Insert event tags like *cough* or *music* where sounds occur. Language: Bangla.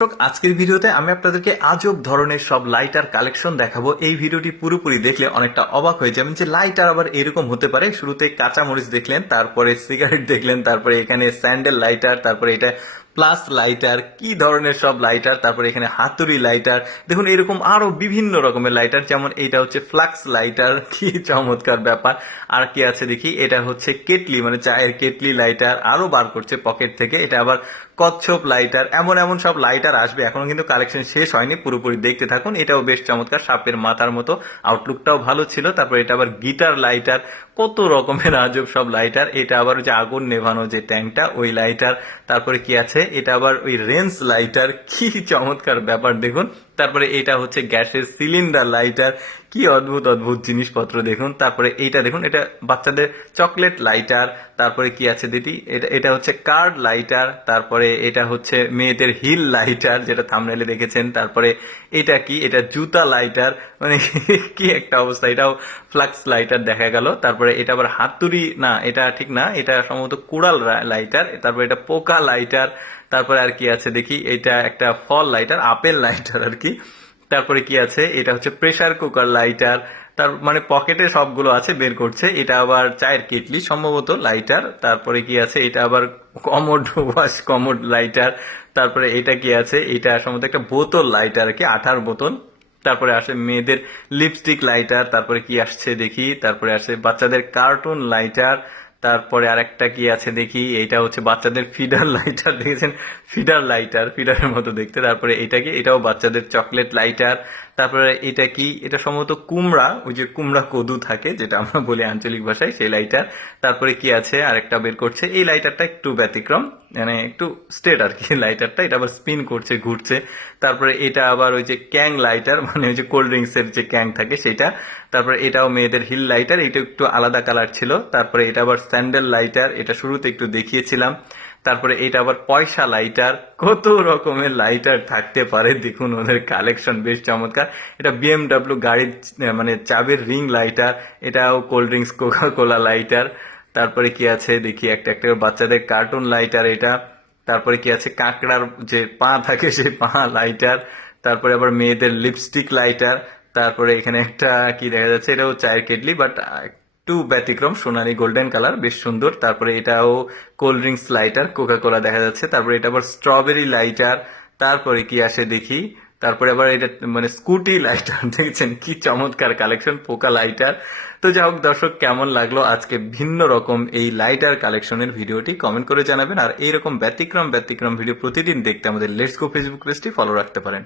আজকের ভিডিওতে আমি আপনাদেরকে আজব ধরনের সব লাইটার কালেকশন দেখাবো। এই ভিডিওটি পুরোপুরি দেখলে অনেকটা অবাক হয়ে যাবেন যে লাইটার আবার এরকম হতে পারে। শুরুতে কাঁচামরিচ দেখলেন, তারপরে সিগারেট দেখলেন, তারপরে এখানে স্যান্ডেল লাইটার তারপরে এটা প্লাস লাইটার কি ধরনের সব লাইটার তারপরে এখানে হাতুড়ি লাইটার দেখুন, এরকম আরও বিভিন্ন রকমের লাইটার যেমন এটা হচ্ছে ফ্লাক্স লাইটার কি চমৎকার ব্যাপার। আর কি আছে দেখি, এটা হচ্ছে কেটলি মানে চায়ের কেটলি লাইটার আরও বার করছে পকেট থেকে। এটা আবার কচ্ছপ লাইটার এমন এমন সব লাইটার আসবে। এখনও কিন্তু কালেকশন শেষ হয়নি, পুরোপুরি দেখতে থাকুন। এটাও বেশ চমৎকার, সাপের মাথার মতো। আউটলুকটাও ভালো ছিল। তারপর এটা আবার গিটার লাইটার কত রকমের আজব সব লাইটার এটা আবার যে আগুন নেভানো যে ট্যাঙ্কটা, ওই লাইটার তারপরে কি আছে? এটা আবার ওই রেঞ্জ লাইটার কি চমৎকার ব্যাপার, দেখুন। তারপরে এটা হচ্ছে গ্যাসের সিলিন্ডার লাইটার কি অদ্ভুত অদ্ভুত জিনিসপত্র দেখুন। তারপরে এইটা দেখুন, এটা বাচ্চাদের চকলেট লাইটার, তারপরে কি আছে দিদি? এটা এটা হচ্ছে কার্ড লাইটার, তারপরে এটা হচ্ছে মেয়েদের হিল লাইটার, যেটা থামনেলে দেখেছেন। তারপরে এটা কি? এটা জুতা লাইটার। মানে *laughs* কি একটা অবস্থা, এটাও ফ্লাক্স লাইটার দেখা গেল। তারপরে এটা আবার হাতুড়ি, না, এটা ঠিক না, এটা সম্ভবত কুড়াল লাইটার। তারপরে এটা পোকা লাইটার। তারপরে আর কি আছে দেখি এটা একটা ফল লাইটার, আপেল লাইটার আর কি। তারপরে কি আছে? এটা হচ্ছে প্রেসার কুকার লাইটার তার মানে পকেটে সবগুলো আছে, বের করছে। এটা আবার চায়ের কেটলি, সম্ভবত লাইটার তারপরে কি আছে? এটা আবার কমোড ওয়াশ কমোড লাইটার তারপরে এটা কি আছে? এটা সম্ভবত একটা বোতল লাইটার কি, আঠার বোতল। তারপরে আসে মেয়েদের লিপস্টিক লাইটার তারপরে কি আসছে দেখি? তারপরে আসে বাচ্চাদের কার্টুন লাইটার তারপরে আরেকটা কি আছে দেখি এটা হচ্ছে বাচ্চাদের ফিডার লাইটার দেখেছেন? ফিডার লাইটার ফিডারের মতো দেখতে। তারপরে এটা কি এটাও বাচ্চাদের চকলেট লাইটার তারপরে এটা কি? এটা সম্ভবত কুমড়া, ওই যে কুমড়া কদু থাকে, যেটা আমরা বলি আঞ্চলিক ভাষায়, সেই লাইটার তারপরে কি আছে? আরেকটা বের করছে। এই লাইটারটা একটু ব্যতিক্রম মানে একটু স্টেট আর কি। *laughs* লাইটারটা এটা আবার স্পিন করছে, ঘুরছে। তারপরে এটা আবার ওই যে ক্যাং লাইটার মানে ওই যে কোল্ড ড্রিঙ্কস এর যে ক্যাং থাকে, সেটা। তারপরে এটাও মেয়েদের হিল লাইটার এটা একটু আলাদা কালার ছিল। তারপরে এটা আবার স্যান্ডেল লাইটার এটা শুরুতে একটু দেখিয়েছিলাম। তারপরে এটা আবার পয়সা লাইটার কত রকমের লাইটার থাকতে পারে দেখুন ওদের কালেকশন বেশ চমৎকার। এটা বিএমডাব্লিউ গাড়ির মানে চাবের রিং লাইটার এটাও cold drinks Coca Cola lighter তারপরে কি আছে দেখি, একটা একটা বাচ্চাদের কার্টুন লাইটার এটা। তারপরে কি আছে, কাঁকড়ার যে পা থাকে সেই পা লাইটার তারপরে আবার মেয়েদের লিপস্টিক লাইটার তারপরে এখানে একটা কি দেখা যাচ্ছে, এটাও চায়ের কেটলি বাট একটু ব্যতিক্রম, সোনালী গোল্ডেন কালার বেশ সুন্দর। তারপরে এটাও cold drinks lighter Coca Cola দেখা যাচ্ছে। তারপরে এটা আবার স্ট্রবেরি লাইটার তারপরে কি আসে দেখি? তারপরে আবার এটা মানে স্কুটি লাইটার *laughs* দেখছেন কি চমৎকার কালেকশন পোকা লাইটার তো যাই হোক দর্শক, কেমন লাগল আজকে ভিন্ন রকম এই লাইটার কালেকশনের ভিডিওটি? কমেন্ট করে জানাবেন। আর এইরকম ব্যতিক্রম ব্যতিক্রম ভিডিও প্রতিদিন দেখতে আমাদের লেটস গো ফেসবুক পেজটি ফলো রাখতে পারেন।